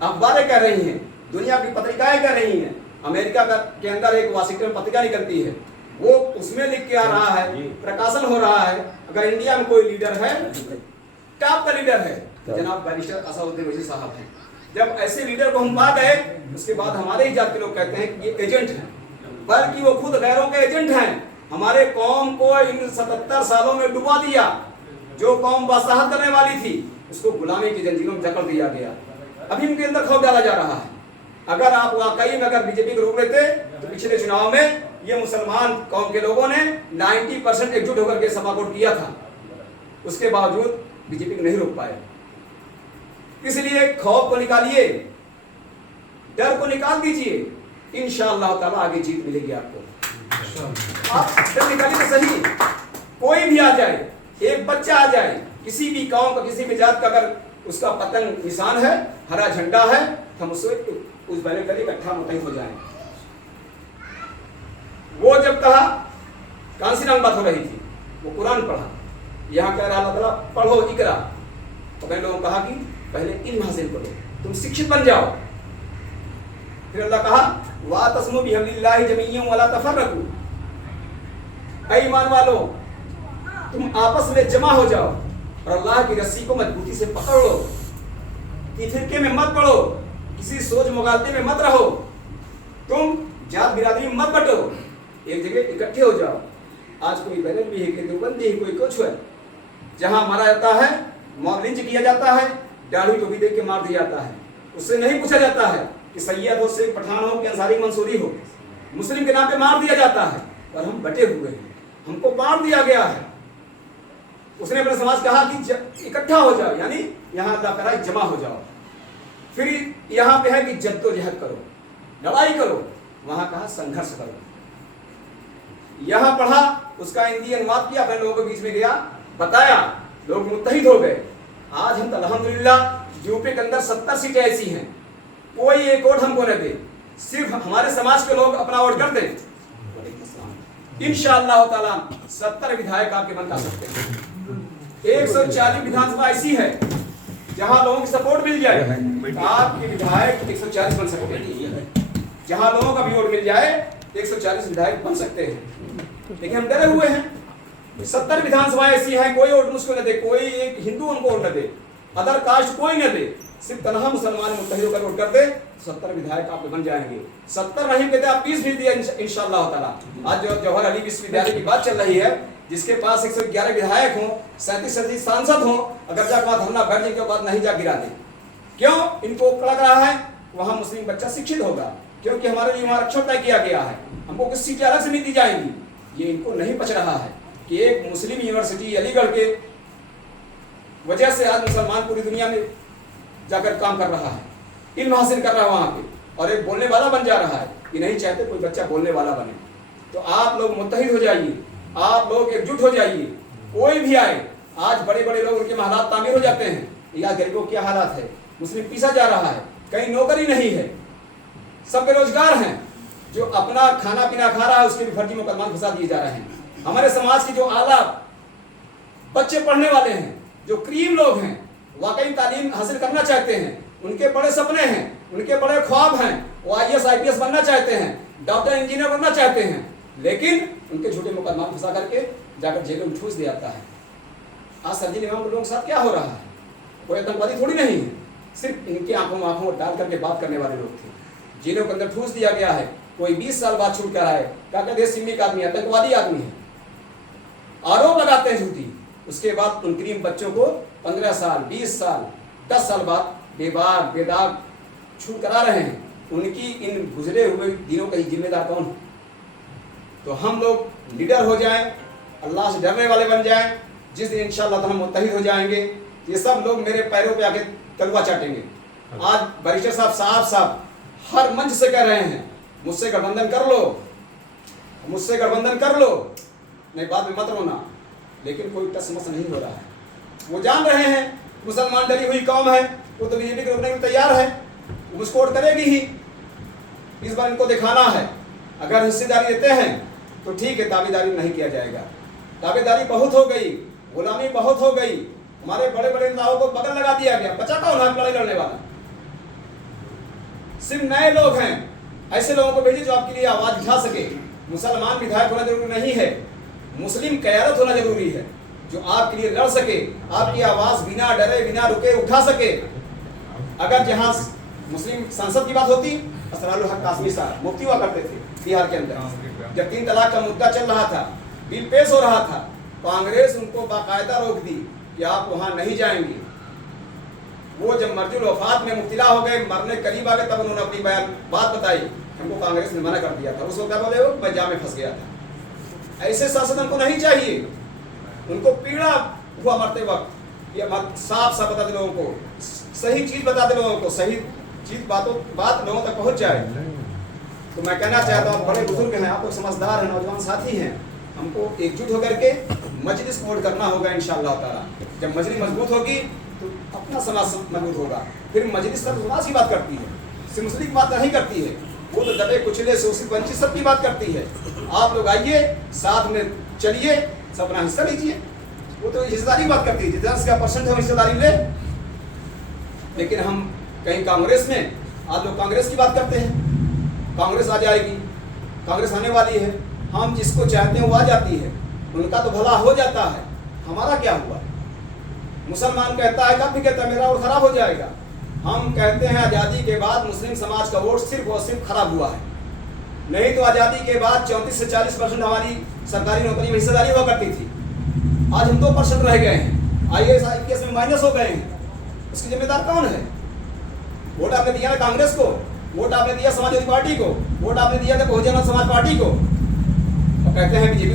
अखबारें कह रही हैं, दुनिया की पत्रिकाएं कह रही हैं, अमेरिका के अंदर एक वाशिंगटन पत्रिका निकलती है, वो उसमें लिख के आ रहा है, प्रकाशन हो रहा है। अगर इंडिया में कोई लीडर है, टॉप का लीडर है, जनाब बैरिस्टर असादुद्दीन ओवैसी साहब हैं। जब ऐसे लीडर को हम पा गए, उसके बाद हमारे ही जात के लोग कहते हैं कि ये एजेंट हैं, बल्कि वो खुद गैरों के एजेंट हैं। हमारे कौम को इन 77 सालों में डुबा दिया। जो कौम बासाहत करने वाली थी, उसको गुलामी की जंजीरों में जकड़ दिया गया। अभी उनके अंदर खौफ डाला जा रहा है। अगर आप वाकई में अगर बीजेपी को रोक लेते, तो पिछले चुनाव में ये मुसलमान कौम के लोगों ने 90% एकजुट होकर के सभा वोट किया था, उसके बावजूद बीजेपी को नहीं रोक पाए। इसलिए खौफ को निकालिए, डर को निकाल दीजिए, इंशाअल्लाह ताला आगे जीत मिलेगी आपको। आप डर निकालिए तो सही। कोई भी आ जाए, एक बच्चा आ जाए, किसी भी कौम का, किसी भी जात का, अगर उसका पतंग निशान है, हरा झंडा है, हम उससे उस बैनर पर इकट्ठा मुतहिद हो जाएं। वो जब कहा, कौन सी नाम बात हो रही थी, वो कुरान पढ़ा, यहाँ कह रहा अल्लाह ताला पढ़ो इकरा, तो मैंने लोगों कहा कि पहले इल्म हासिल करो, तुम शिक्षित बन जाओ। फिर अल्लाह कहा वातस्मु बिहब्लिल्लाहि जमीअन वला तफर्रकू, ऐ ईमान वालों तुम आपस में जमा हो जाओ और अल्लाह की रस्सी को मजबूती से पकड़ लो। कि फिरके में मत पड़ो, किसी सोच मुगालते में मत रहो, तुम जात बिरादरी में मत बटो, एक जगह इकट्ठे हो जाओ। आज कोई बैनर भी है कि देवबंदी है, कोई कुछ है, जहां मारा जाता है, मॉब लिंच किया जाता है, दाढ़ी टोपी देख के मार दिया जाता है, उससे नहीं पूछा जाता है कि सैयद हो, शेख, पठान हो कि अंसारी मंसूरी हो, मुस्लिम के नाम पे मार दिया जाता है। और हम बटे हुए हैं, हमको मार दिया गया है। उसने अपने समाज कहा कि इकट्ठा हो जाओ, यानी यहाँ अल्लाह करा जमा हो जाओ। फिर यहाँ पे है कि जद्दोजहद करो, लड़ाई करो, वहां कहा संघर्ष करो। यहाँ पढ़ा, उसका हिंदी अनुवाद किया, अपने लोगों के बीच में गया, बताया, लोग मुत्तहिद हो गए। आज हम अल्हम्दुलिल्लाह यूपी के अंदर 70 सीटें ऐसी हैं, कोई एक वोट हमको न दे, सिर्फ हमारे समाज के लोग अपना वोट कर दें, इंशाअल्लाह ताला 70 विधायक आपके बना सकते हैं। 140 विधानसभा ऐसी है जहां लोगों की सपोर्ट मिल जाए, आपके विधायक 140 बन सकते हैं। जहां लोगों का भी वोट मिल जाए, 140 विधायक बन सकते हैं। लेकिन हम डरे हुए हैं। 70 विधानसभा ऐसी है, कोई वोट मुझको न दे, कोई एक हिंदू उनको वोट न दे, अदर कास्ट कोई न दे, सिर्फ तनहा मुसलमान मुत्तहिद होकर वोट कर दे, 70 विधायक आपके बन जाएंगे। 70 नहीं कहते, आप 20 भी दिया इंशाअल्लाह ताला। आज जो जवाहर अली विश्वविद्यालय की बात चल रही है, जिसके पास 111 विधायक हों, 37 सांसद हों, अगर जाकर वहां धरना बैठ के बाद नहीं जा गिरा दे। क्यों? इनको लग रहा है वहां मुस्लिम बच्चा शिक्षित होगा, क्योंकि हमारे लिए वहां आरक्षण तय किया गया है, हमको किस सीटें अलग से नहीं दी जाएंगी। ये इनको नहीं पच रहा है कि एक मुस्लिम यूनिवर्सिटी अलीगढ़ के वजह से आज मुसलमान पूरी दुनिया में जाकर काम कर रहा है, इल्म हासिल कर रहा है वहां पे, और एक बोलने वाला बन जा रहा है। कि नहीं चाहते कोई बच्चा बोलने वाला बने, तो आप लोग मुत्तहिद हो जाइए, आप लोग एकजुट हो जाइए। कोई भी आए, आज बड़े बड़े लोग, उनके हालात तामीर हो जाते हैं, या गरीबों के हालात है, मुस्लिम पीसा जा रहा है, कहीं नौकरी नहीं है, सब बेरोजगार हैं, जो अपना खाना पीना खा रहा है उसके भी फर्जी मुकदमा फंसा दिए जा रहे हैं। हमारे समाज के जो आला बच्चे पढ़ने वाले हैं, जो क्रीम लोग हैं, वाकई तालीम हासिल करना चाहते हैं, उनके बड़े सपने हैं, उनके बड़े ख्वाब हैं, वो IAS IPS बनना चाहते हैं, डॉक्टर इंजीनियर बनना चाहते हैं, लेकिन उनके झूठे मुकदमा फंसा करके जाकर जेलों में ठूस दिया जाता है। आज सरजी इमाम के लोगों के साथ क्या हो रहा है? कोई आतंकवादी थोड़ी नहीं है, सिर्फ इनके आंखों डाल करके बात करने वाले लोग थे, जेलों के अंदर ठूस दिया गया है। कोई 20 साल बाद छूट कर आए, क्या कहते हैं सिम्मी का आदमी, आतंकवादी आदमी है, आरोप लगाते हैं झूठी, उसके बाद उन क्रीम बच्चों को 15 साल 20 साल 10 साल बाद बेबाक बेदाग छूट करा रहे हैं। उनकी इन गुजरे हुए दिनों का जिम्मेदार कौन है? तो हम लोग लीडर हो जाएं, अल्लाह से डरने वाले बन जाएं। जिस दिन इंशाअल्लाह हम मुत्तहिद हो जाएंगे, ये सब लोग मेरे पैरों पे आके तलवा चाटेंगे। आज बैरिस्टर साहब हर मंच से कह रहे हैं मुझसे गठबंधन कर लो, मुझसे गठबंधन कर लो, नहीं बाद में मत रोना, लेकिन कोई टसमस नहीं हो रहा है। वो जान रहे हैं मुसलमान डरी हुई कौम है, वो तो बीजेपी को रोकने को तैयार है, वो उसको वोट करेगी ही। इस बार इनको दिखाना है, अगर हिस्सेदारी देते हैं तो ठीक है, ताबेदारी नहीं किया जाएगा। ताबेदारी बहुत हो गई, गुलामी बहुत हो गई, हमारे बड़े बड़े नेताओं को बगल लगा दिया गया, बचा कौन है लड़ाई लड़ने वाला? सिर्फ नए लोग हैं, ऐसे लोगों को भेजिए जो आपके लिए आवाज उठा सके। मुसलमान विधायक होना जरूरी नहीं है, मुस्लिम क़यादत होना जरूरी है, जो आपके लिए लड़ सके, आपकी आवाज बिना डरे बिना रुके उठा सके। अगर जहां मुस्लिम संसद की बात होती, असरारुल हक कासमी साहब मुफ्ती हुआ करते थे बिहार के अंदर, जब 3 तलाक का मुद्दा चल रहा था, बिल पेश हो रहा था, कांग्रेस उनको बाकायदा रोक दी कि आप वहां नहीं जाएंगे। वो जब मर्जुल वफात में मुब्तला हो गए, मरने करीब आ गए, तब उन्होंने अपनी बात बताई, हमको कांग्रेस ने मना कर दिया था। उस वक्त क्या बोले, वो मैं जाम में फंस गया था। ऐसे शासन हमको नहीं चाहिए। उनको पीड़ा हुआ मरते वक्त, ये साफ साफ बता दे लोगों को, सही चीज बता दे लोगों को, सही चीज बात लोगों तक पहुंच जाए। तो मैं कहना चाहता हूँ, बड़े बुजुर्ग हैं, आप लोग समझदार हैं, नौजवान साथी हैं, हमको एकजुट होकर के मजलिस कोड करना होगा इंशाअल्लाह ताला। जब मजलिस मजबूत होगी तो अपना समाज मजबूत होगा। फिर मजलिस सब समाज की बात करती है, सिर्फ मुस्लिम की बात नहीं करती है, वो तो दबे कुचले शोषित वंचित सबकी बात करती है। आप लोग आइए, साथ में चलिए, सब अपना हिस्सा लीजिए। वो तो हिस्सेदारी की बात करती है, जितना का परसेंट हम हिस्सेदारी ले। लेकिन हम कहीं कांग्रेस में, आज लोग कांग्रेस की बात करते हैं, कांग्रेस आ जाएगी, कांग्रेस आने वाली है, हम जिसको चाहते हैं वो आ जाती है, उनका तो भला हो जाता है, हमारा क्या हुआ। मुसलमान कहता है, कब भी कहता है मेरा और खराब हो जाएगा। हम कहते हैं आज़ादी के बाद मुस्लिम समाज का वोट सिर्फ और सिर्फ खराब हुआ है, नहीं तो आज़ादी के बाद 34 से 40% हमारी सरकारी नौकरी में हिस्सेदारी हुआ करती थी। आज हम 2% रह गए हैं, IAS IPS में माइनस हो गए हैं। इसकी जिम्मेदार कौन है? वोट आपने दिया ना कांग्रेस को, वोट आपने दिया समाजवादी पार्टी को, वोट आपने दिया था बहुजन समाज पार्टी को, और कहते हैं बीजेपी